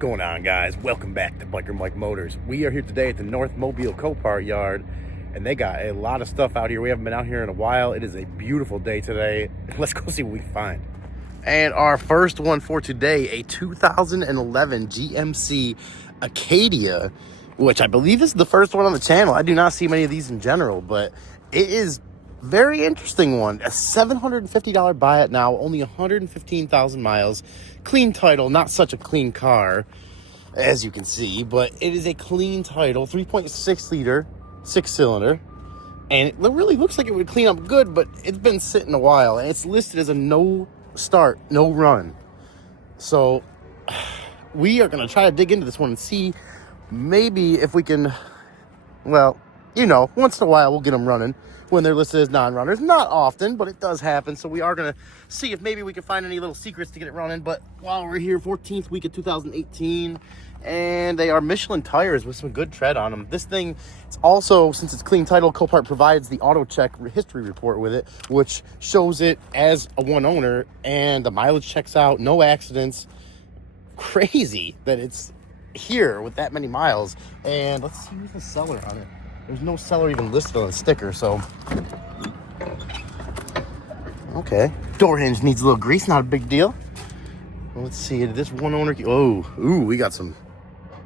going on, guys? Welcome back to Biker Mike Motors. We are here today at the North Mobile Copart yard, and they got a lot of stuff out here. We haven't been out here in a while. It is a beautiful day today. Let's go see what we can find. And our first one for today, a 2011 GMC Acadia, which I believe is the first one on the channel. I do not see many of these in general, but it is very interesting one. A $750 buy it now, only 115,000 miles. Clean title, not such a clean car, as you can see, but it is a clean title, 3.6 liter, 6-cylinder, and it really looks like it would clean up good, but it's been sitting a while, and it's listed as a no start, no run. So we are going to try to dig into this one and see maybe if we can, well, you know, once in a while we'll get them running when they're listed as non-runners. Not often, but it does happen. So we are going to see if maybe we can find any little secrets to get it running. But while we're here, 14th week of 2018, and they are Michelin tires with some good tread on them. This thing, it's also, since it's clean title, Copart provides the auto check history report with it, which shows it as a one owner, and the mileage checks out, no accidents. Crazy that it's here with that many miles. And let's see who's the seller on it. There's no seller even listed on the sticker, so. Okay. Door hinge needs a little grease, not a big deal. Well, let's see, this one owner, we got some,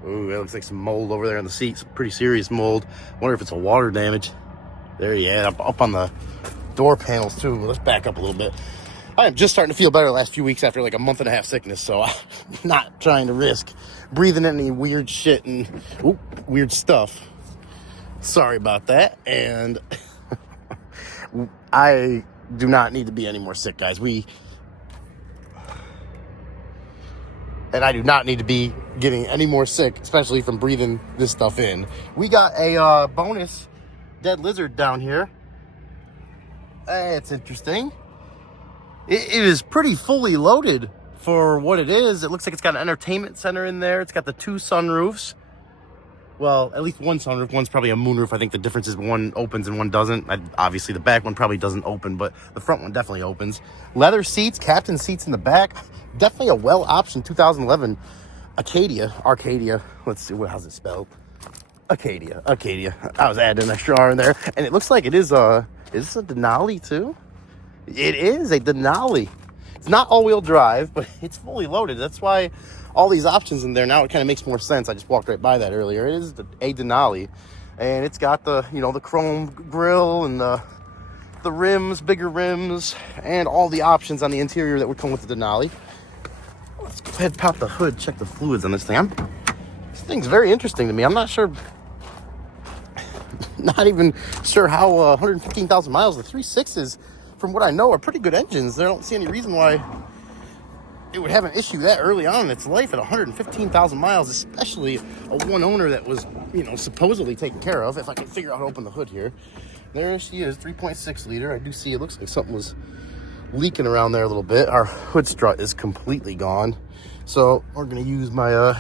that looks like some mold over there on the seats. Pretty serious mold. Wonder if it's a water damage. There, yeah, up on the door panels too. Let's back up a little bit. I am just starting to feel better the last few weeks after like a month and a half sickness, so I'm not trying to risk breathing in any weird shit and weird stuff. Sorry about that, and I do not need to be any more sick, guys. And I do not need to be getting any more sick, especially from breathing this stuff in. We got a bonus dead lizard down here. It's interesting. It is pretty fully loaded for what it is. It looks like it's got an entertainment center in there. It's got the 2 sunroofs. Well, at least one sunroof. One's probably a moonroof. I think the difference is one opens and one doesn't. Obviously, the back one probably doesn't open, but the front one definitely opens. Leather seats, captain seats in the back. Definitely a well-optioned 2011 Arcadia. Let's see, how's it spelled? Acadia. I was adding an extra R in there. And it looks like it is a Denali, too? It is a Denali. It's not all-wheel drive, but it's fully loaded. That's why all these options in there now, it kind of makes more sense. I just walked right by that earlier. It is a Denali, and it's got the, the chrome grille and the rims, bigger rims, and all the options on the interior that would come with the Denali. Let's go ahead and pop the hood, check the fluids on this thing. This thing's very interesting to me. I'm not sure, not even sure how 115,000 miles, the 3.6s, from what I know, are pretty good engines. I don't see any reason why it would have an issue that early on in its life at 115,000 miles, especially a one owner that was, supposedly taken care of. If I can figure out how to open the hood here. There she is, 3.6 liter. I do see it looks like something was leaking around there a little bit. Our hood strut is completely gone. So we're going to use my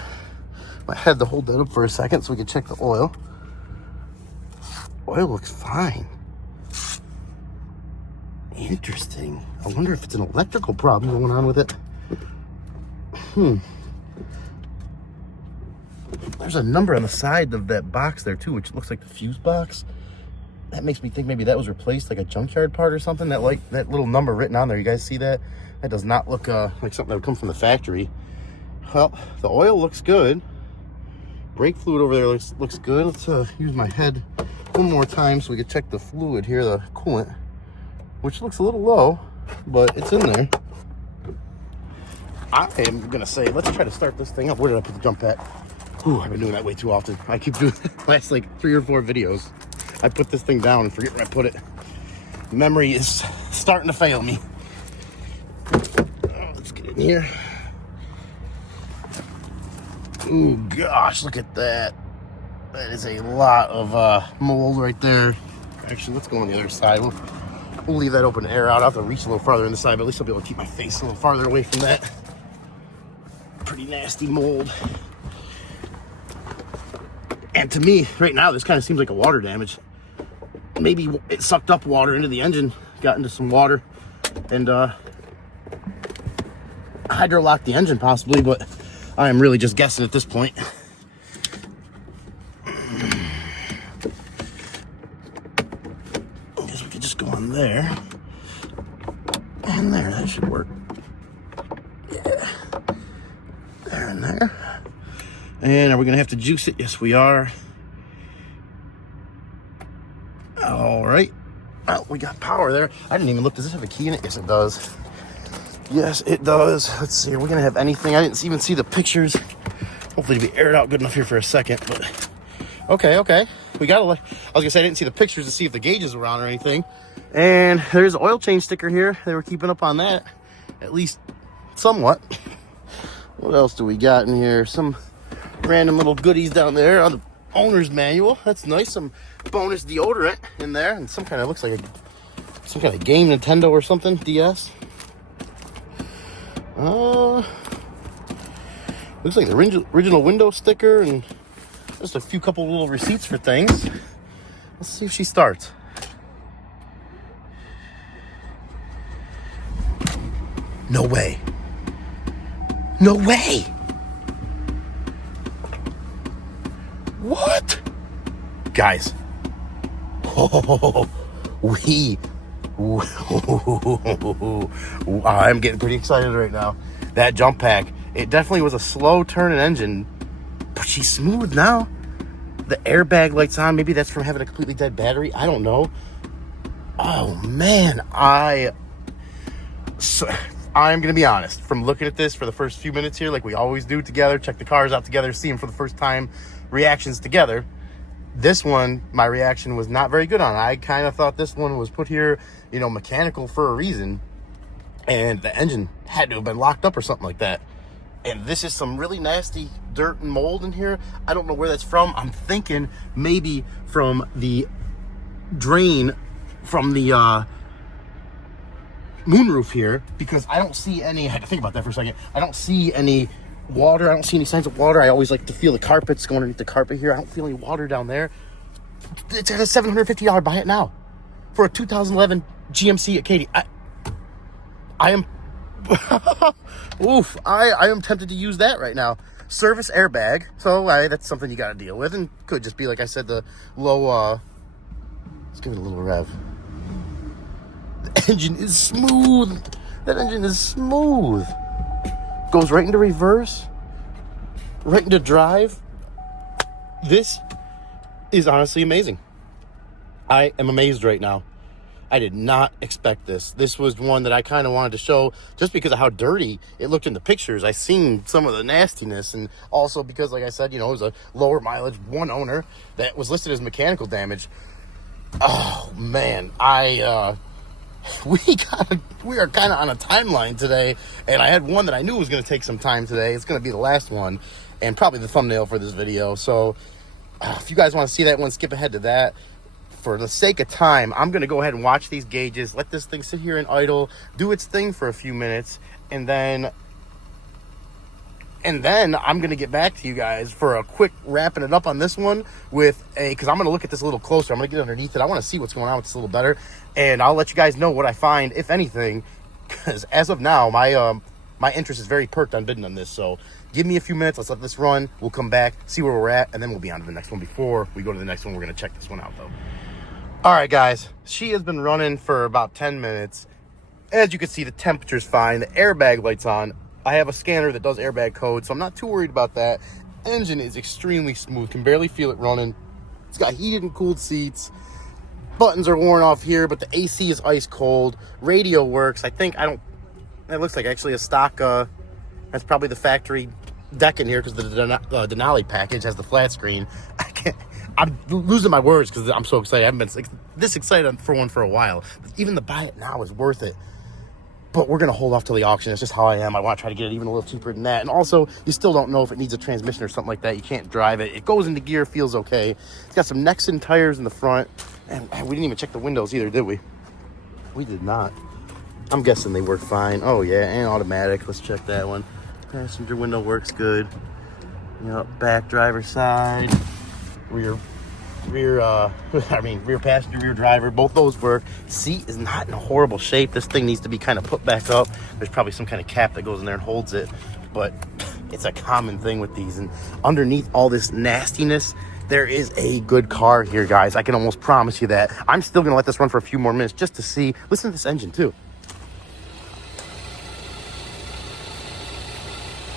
head to hold that up for a second so we can check the oil. Oil looks fine. Interesting. I wonder if it's an electrical problem going on with it. There's a number on the side of that box there too, which looks like the fuse box. That makes me think maybe that was replaced, like a junkyard part or something. That little number written on there. You guys see that? That does not look like something that would come from the factory. Well, the oil looks good. Brake fluid over there looks good. Let's use my head one more time so we can check the fluid here, the coolant, which looks a little low, but it's in there. I am gonna say, let's try to start this thing up. Where did I put the jump pack? I've been doing that way too often. I keep doing the last like 3 or 4 videos. I put this thing down and forget where I put it. Memory is starting to fail me. Let's get in here. Oh gosh, look at that. That is a lot of mold right there. Actually, let's go on the other side. We'll leave that open air out. I'll have to reach a little farther in the side, but at least I'll be able to keep my face a little farther away from that. Pretty nasty mold. And to me, right now, this kind of seems like a water damage. Maybe it sucked up water into the engine, got into some water, and hydrolocked the engine possibly, but I am really just guessing at this point. I guess we could just go on there. And there, that should work. Yeah. There and there. And are we gonna have to juice it? Yes, we are. All right. Oh, we got power there. I didn't even look. Does this have a key in it? Yes, it does. Yes, it does. Let's see. Are we gonna have anything? I didn't even see the pictures. Hopefully, it'll be aired out good enough here for a second. But okay. We got. I was gonna say I didn't see the pictures to see if the gauges were on or anything. And there's an oil change sticker here. They were keeping up on that, at least somewhat. What else do we got in here? Some random little goodies down there on the owner's manual. That's nice. Some bonus deodorant in there, and some kind of looks like some kind of game, Nintendo or something, DS. Looks like the original window sticker and just a few couple little receipts for things. Let's see if she starts. No way. No way. What? Guys. I'm getting pretty excited right now. That jump pack, it definitely was a slow turning engine, but she's smooth now. The airbag lights on. Maybe that's from having a completely dead battery. I don't know. Oh man, I'm gonna be honest. From looking at this for the first few minutes here, like we always do together, check the cars out together, see them for the first time, reactions together. This one, my reaction was not very good on. I kind of thought this one was put here, you know, mechanical for a reason, and the engine had to have been locked up or something like that. And this is some really nasty dirt and mold in here. I don't know where that's from. I'm thinking maybe from the drain from the moonroof here, because I don't see any. I had to think about that for a second. I don't see any water. I don't see any signs of water. I always like to feel the carpets going underneath the carpet here. I don't feel any water down there. It's at a $750 buy it now for a 2011 GMC Acadia. I am oof. I am tempted to use that right now. Service airbag, so that's something you got to deal with, and could just be, like I said, the low. Let's give it a little rev. The engine is smooth. That engine is smooth. Goes right into reverse, right into drive. This is honestly amazing. I am amazed right now. I did not expect this. This was one that I kind of wanted to show just because of how dirty it looked in the pictures. I seen some of the nastiness, and also because, like I said, you know, it was a lower mileage, one owner that was listed as mechanical damage. Oh man, we are kind of on a timeline today, and I had one that I knew was going to take some time today. It's going to be the last one, and probably the thumbnail for this video. So if you guys want to see that one, skip ahead to that. For the sake of time, I'm going to go ahead and watch these gauges, let this thing sit here and idle, do its thing for a few minutes, and then I'm going to get back to you guys for a quick wrapping it up on this one because I'm going to look at this a little closer. I'm going to get underneath it. I want to see what's going on with this a little better, and I'll let you guys know what I find, if anything, because as of now, my interest is very perked on bidding on this. So give me a few minutes. Let's let this run. We'll come back, see where we're at, and then we'll be on to the next one. Before we go to the next one, we're going to check this one out, though. All right, guys, she has been running for about 10 minutes. As you can see, the temperature's fine. The airbag light's on. I have a scanner that does airbag code, so I'm not too worried about that. Engine is extremely smooth. Can barely feel it running. It's got heated and cooled seats. Buttons are worn off here, but the AC is ice cold. Radio works. That looks like actually a stock, that's probably the factory deck in here, because the Denali package has the flat screen. I'm losing my words because I'm so excited. I haven't been this excited for one for a while. Even the buy it now is worth it. But we're going to hold off till the auction. It's just how I am. I want to try to get it even a little cheaper than that. And also, you still don't know if it needs a transmission or something like that. You can't drive it. It goes into gear, feels okay. It's got some Nexen tires in the front. And we didn't even check the windows either, did we? We did not. I'm guessing they work fine. Oh, yeah, and automatic. Let's check that one. Passenger window works good. Yep, back driver's side. Rear passenger, rear driver, both those work. Seat is not in a horrible shape. This thing needs to be kind of put back up. There's probably some kind of cap that goes in there and holds it, but It's a common thing with these. And underneath all this nastiness, there is a good car here, guys. I can almost promise you that. I'm still going to let this run for a few more minutes just to see. Listen to this engine, too.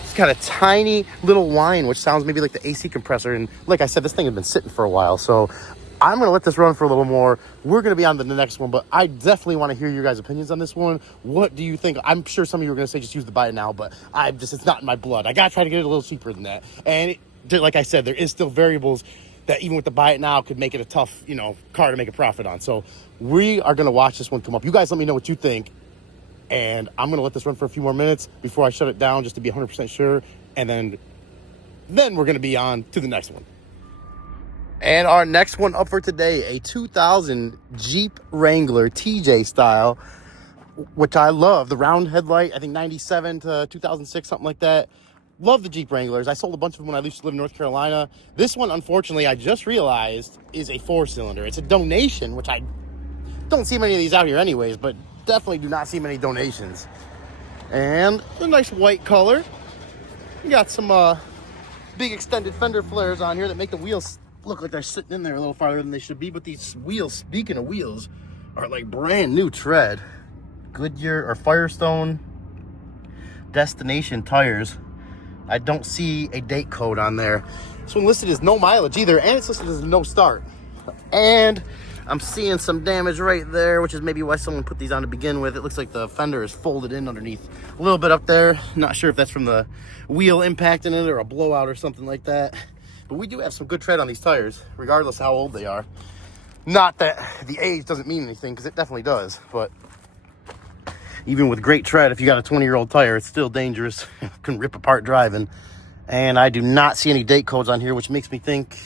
It's got a tiny little whine, which sounds maybe like the AC compressor. And like I said, this thing has been sitting for a while. So I'm going to let this run for a little more. We're going to be on to the next one, but I definitely want to hear your guys' opinions on this one. What do you think? I'm sure some of you are going to say just use the buy it now, but it's not in my blood. I got to try to get it a little cheaper than that. And like I said, there is still variables that even with the buy it now could make it a tough, car to make a profit on. So we are going to watch this one come up. You guys let me know what you think. And I'm going to let this run for a few more minutes before I shut it down just to be 100% sure. And then we're going to be on to the next one. And our next one up for today, a 2000 Jeep Wrangler TJ style, which I love. The round headlight, I think 97 to 2006, something like that. Love the Jeep Wranglers. I sold a bunch of them when I used to live in North Carolina. This one, unfortunately, I just realized is a 4-cylinder. It's a donation, which I don't see many of these out here anyways, but definitely do not see many donations. And a nice white color. You got some big extended fender flares on here that make the wheels look like they're sitting in there a little farther than they should be. But these wheels, speaking of wheels, are like brand new tread. Goodyear or Firestone Destination tires. I don't see a date code on there. This one listed as no mileage either, and it's listed as no start. And I'm seeing some damage right there, which is maybe why someone put these on to begin with. It looks like the fender is folded in underneath a little bit up there. Not sure if that's from the wheel impacting it or a blowout or something like that. But we do have some good tread on these tires, regardless how old they are. Not that the age doesn't mean anything, because it definitely does. But even with great tread, if you got a 20-year-old tire, it's still dangerous. It can rip apart driving. And I do not see any date codes on here, which makes me think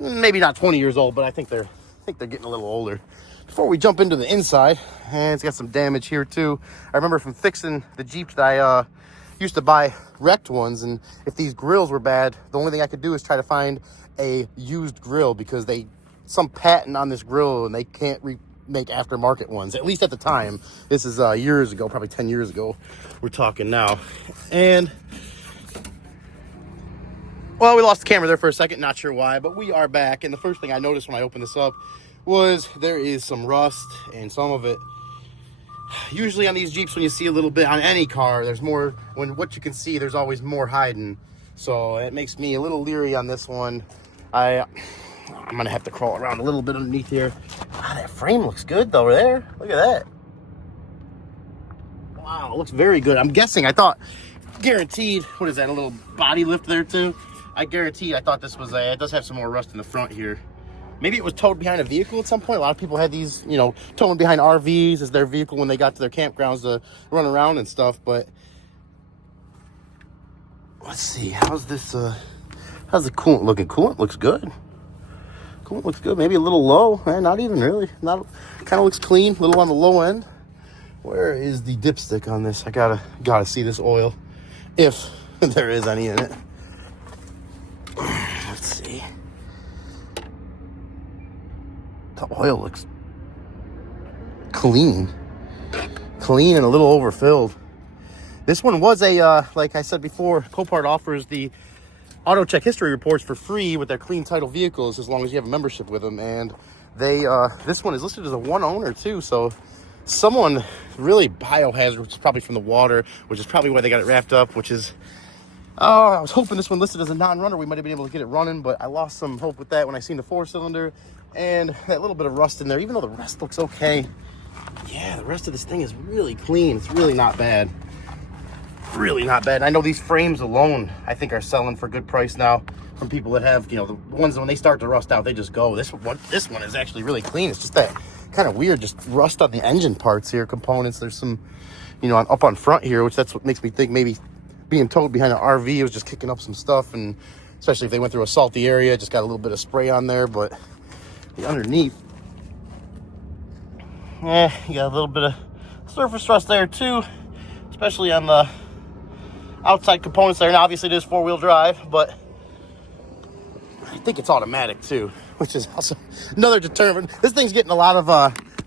maybe not 20 years old, but I think they're getting a little older. Before we jump into the inside, and it's got some damage here too. I remember from fixing the Jeep that I used to buy wrecked ones, and if these grills were bad, the only thing I could do is try to find a used grill, because some patent on this grill and they can't make aftermarket ones, at least at the time. This is years ago, probably 10 years ago we're talking now. And well, we lost the camera there for a second, not sure why, but we are back. And the first thing I noticed when I opened this up was there is some rust, and some of it, usually on these Jeeps, when you see a little bit on any car, there's more. When what you can see, there's always more hiding. So it makes me a little leery on this one. I'm gonna have to crawl around a little bit underneath here. That frame looks good though, there. Look at that. Wow, it looks very good. I'm guessing, I thought, guaranteed, what is that, a little body lift there too? I thought this was it does have some more rust in the front here. Maybe it was towed behind a vehicle at some point. A lot of people had these, towing behind RVs as their vehicle when they got to their campgrounds to run around and stuff. But let's see, how's the coolant looking? Coolant looks good. Coolant looks good. Maybe a little low. Not even really. Kind of looks clean. A little on the low end. Where is the dipstick on this? I gotta see this oil, if there is any in it. Let's see. The oil looks clean and a little overfilled. This one was like I said before, Copart offers the auto check history reports for free with their clean title vehicles, as long as you have a membership with them. And this one is listed as a one owner too, so someone really biohazard, which is probably from the water, which is probably why they got it wrapped up, which is, I was hoping this one listed as a non-runner, we might have been able to get it running, but I lost some hope with that when I seen the 4-cylinder and that little bit of rust in there, even though the rest looks okay. Yeah, the rest of this thing is really clean. It's really not bad. Really not bad. I know these frames alone, I think, are selling for a good price now from people that have, the ones when they start to rust out, they just go. This one is actually really clean. It's just that kind of weird, just rust on the engine parts here, components. There's some, up on front here, which that's what makes me think maybe being towed behind an RV, it was just kicking up some stuff, and especially if they went through a salty area, just got a little bit of spray on there. But the underneath, you got a little bit of surface rust there too, especially on the outside components there. Now obviously it is 4-wheel drive, but I think it's automatic too, which is also another determinant. This thing's getting a lot of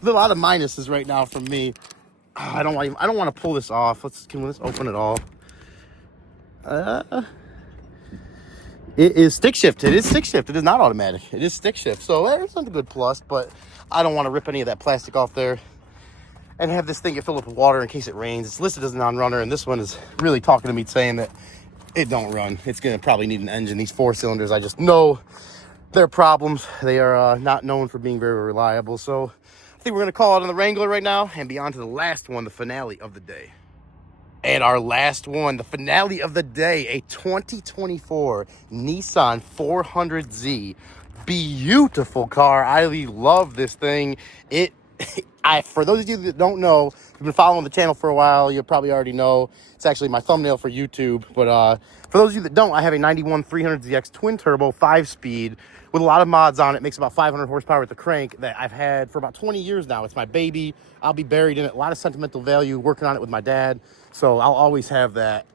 minuses right now from me. I don't want to pull this off. Can we open it all? It is stick shift. It is stick shift. It is not automatic. It is stick shift. So there's a good plus, but I don't want to rip any of that plastic off there and have this thing get filled up with water in case it rains. It's listed as a non-runner, and this one is really talking to me saying that it don't run. It's going to probably need an engine. These 4 cylinders, I just know their problems. They are not known for being very reliable. So I think we're going to call it on the Wrangler right now and be on to the last one, the finale of the day. And our last one, the finale of the day, a 2024 Nissan 400Z. Beautiful car. I love this thing. For those of you that don't know, if you've been following the channel for a while, you'll probably already know. It's actually my thumbnail for YouTube. But for those of you that don't, I have a 91 300ZX twin turbo 5-speed with a lot of mods on it. Makes about 500 horsepower with the crank that I've had for about 20 years now. It's my baby. I'll be buried in it. A lot of sentimental value working on it with my dad. So I'll always have that.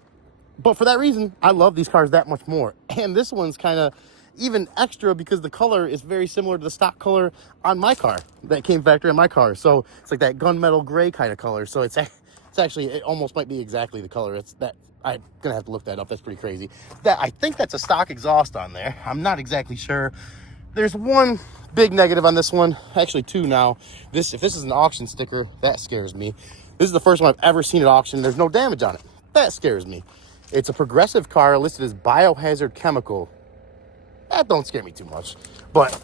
But for that reason, I love these cars that much more. And this one's kind of even extra because the color is very similar to the stock color on my car that came factory on my car. So it's like that gunmetal gray kind of color. So it's actually, it almost might be exactly the color. It's that, I'm gonna have to look that up. That's pretty crazy. I think that's a stock exhaust on there. I'm not exactly sure. There's one big negative on this one, actually 2 now. If this is an auction sticker, that scares me. This is the first one I've ever seen at auction. There's no damage on it. That scares me. It's a progressive car listed as biohazard chemical. That don't scare me too much. But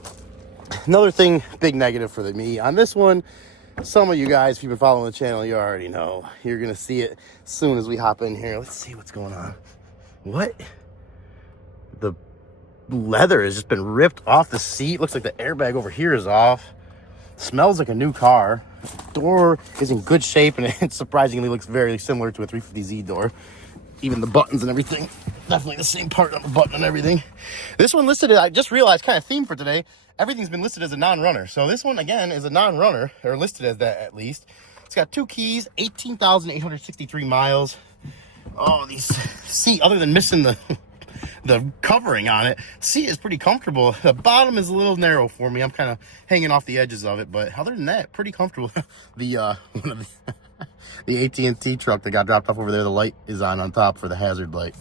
another thing, big negative for me on this one, some of you guys, if you've been following the channel, you already know. You're going to see it as soon as we hop in here. Let's see what's going on. What? The leather has just been ripped off the seat. Looks like the airbag over here is off. Smells like a new car. Door is in good shape, and it surprisingly looks very similar to a 350Z door. Even the buttons and everything, definitely the same part on the button and everything. This one listed, I just realized, kind of theme for today, everything's been listed as a non-runner. So this one, again, is a non-runner, or listed as that at least. It's got 2 keys, 18,863 miles. Oh, these seat, other than missing the covering on it, seat is pretty comfortable. The bottom is a little narrow for me. I'm kind of hanging off the edges of it, but other than that, pretty comfortable. One of the AT&T truck that got dropped off over there, the light is on top for the hazard light.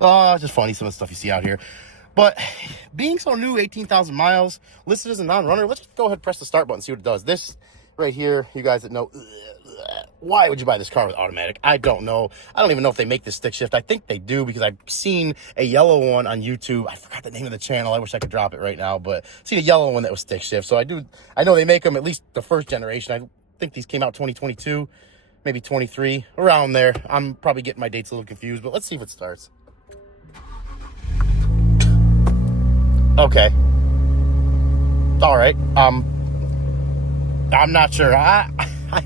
Oh, just funny, some of the stuff you see out here. But being so new, 18,000 miles, listed as a non-runner, let's just go ahead and press the start button and see what it does. This right here, you guys that know, why would you buy this car with automatic? I don't know. I don't even know if they make this stick shift. I think they do because I've seen a yellow one on YouTube. I forgot the name of the channel. I wish I could drop it right now, but I've seen a yellow one that was stick shift. So I know they make them, at least the first generation. I think these came out 2022, maybe 23, around there. I'm probably getting my dates a little confused, but let's see if it starts. Okay. All right. I'm not sure. I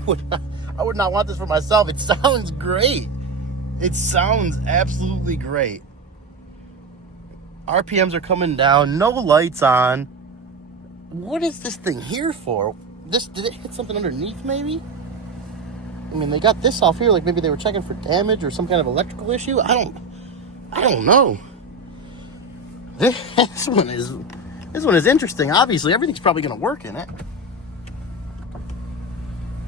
would not want this for myself. It sounds great. It sounds absolutely great. RPMs are coming down. No lights on. What is this thing here for? Did it hit something underneath, maybe? I mean, they got this off here, like maybe they were checking for damage or some kind of electrical issue. I don't know. This one is interesting. Obviously, everything's probably going to work in it.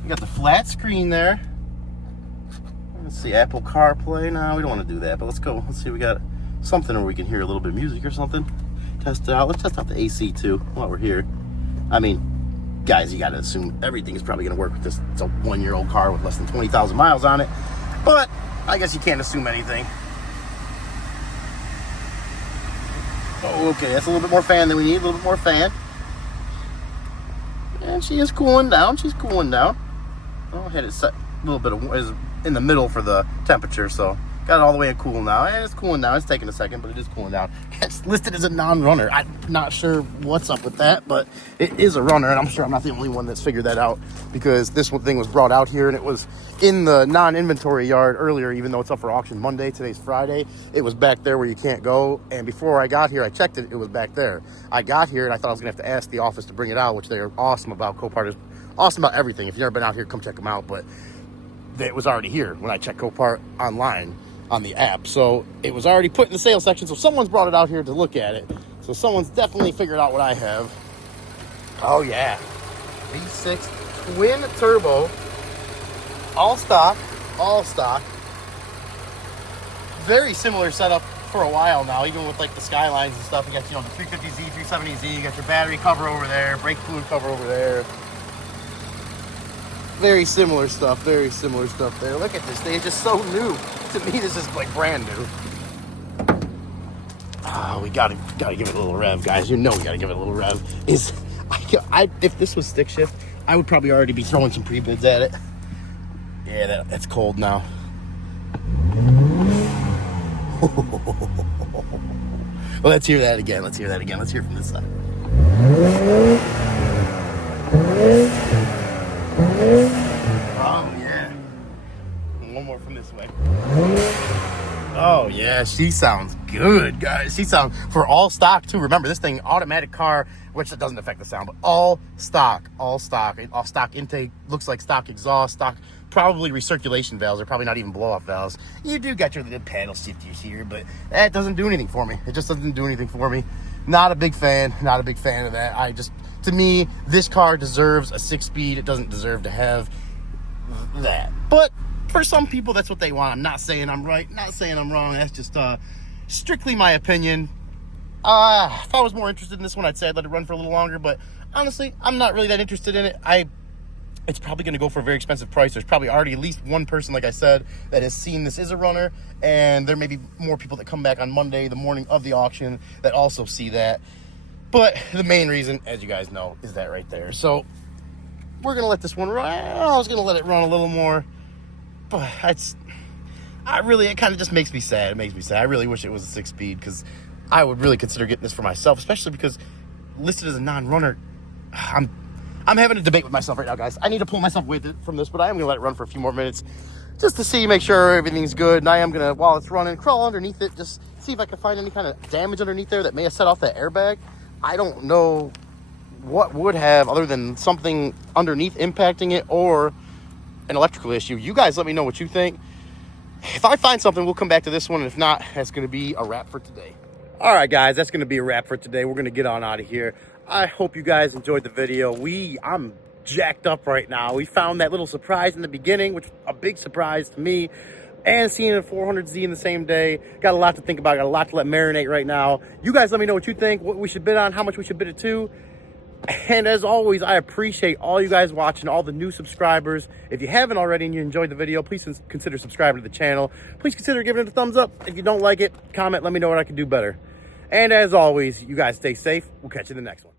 You got the flat screen there. Let's see, Apple CarPlay. No, we don't want to do that, but let's go. Let's see, we got something where we can hear a little bit of music or something. Test it out. Let's test out the AC too while we're here. I mean, guys, you got to assume everything is probably going to work with this. It's a 1-year-old car with less than 20,000 miles on it, but I guess you can't assume anything. Oh, okay, that's a little bit more fan than we need. A little bit more fan. And she is cooling down. She's cooling down. I'll hit it set a little bit is in the middle for the temperature, so got it all the way at cool now. And it's cooling down. It's taking a second, but it is cooling down. It's listed as a non-runner. I'm not sure what's up with that, but it is a runner, and I'm sure I'm not the only one that's figured that out because this one thing was brought out here, and it was in the non-inventory yard earlier, even though it's up for auction Monday. Today's Friday. It was back there where you can't go, and before I got here, I checked it. It was back there. I got here, and I thought I was going to have to ask the office to bring it out, which they are awesome about. Copart is awesome about everything. If you've never been out here, come check them out, but it was already here when I checked Copart online on the app, so it was already put in the sales section, so someone's brought it out here to look at it. So someone's definitely figured out what I have. Oh yeah, V6 twin turbo, all stock. very similar setup for a while now, even with like the Skylines and stuff. You got, you know, the 350Z, 370Z, you got your battery cover over there, brake fluid cover over there. Very similar stuff there. Look at this thing, it's just so new. To me, this is like brand new. Oh, we gotta give it a little rev, guys. You know we gotta give it a little rev. If this was stick shift, I would probably already be throwing some pre-bids at it. Yeah, that's cold now. Well, let's hear that again. Let's hear it from this side. Oh, yeah. One more from this way. Oh, yeah. She sounds good, guys. She sounds, for all stock, too. Remember, this thing, automatic car, which that doesn't affect the sound, but all stock. All stock intake, looks like stock exhaust, stock, probably recirculation valves. They're probably not even blow-off valves. You do got your little paddle shifters here, but that doesn't do anything for me. It just doesn't do anything for me. Not a big fan of that. To me, this car deserves a 6-speed. It doesn't deserve to have that. But for some people, that's what they want. I'm not saying I'm right, not saying I'm wrong. That's just strictly my opinion. If I was more interested in this one, I'd say I'd let it run for a little longer. But honestly, I'm not really that interested in it. It's probably going to go for a very expensive price. There's probably already at least one person, like I said, that has seen this is a runner. And there may be more people that come back on Monday, the morning of the auction, that also see that. But the main reason, as you guys know, is that right there. So we're going to let this one run. I was going to let it run a little more. But it kind of just makes me sad. It makes me sad. I really wish it was a 6-speed, because I would really consider getting this for myself, especially because listed as a non-runner. I'm having a debate with myself right now, guys. I need to pull myself away from this, but I am going to let it run for a few more minutes just to make sure everything's good. And I am going to, while it's running, crawl underneath it, just see if I can find any kind of damage underneath there that may have set off that airbag. I don't know what would have, other than something underneath impacting it or an electrical issue. You guys let me know what you think. If I find something, we'll come back to this one. And if not, that's going to be a wrap for today. All right, guys, that's going to be a wrap for today. We're going to get on out of here. I hope you guys enjoyed the video. I'm jacked up right now. We found that little surprise in the beginning, which was a big surprise to me. And seeing a 400Z in the same day. Got a lot to think about. Got a lot to let marinate right now. You guys let me know what you think, what we should bid on, how much we should bid it to. And as always, I appreciate all you guys watching, all the new subscribers. If you haven't already and you enjoyed the video, please consider subscribing to the channel. Please consider giving it a thumbs up. If you don't like it, comment, let me know what I can do better. And as always, you guys stay safe. We'll catch you in the next one.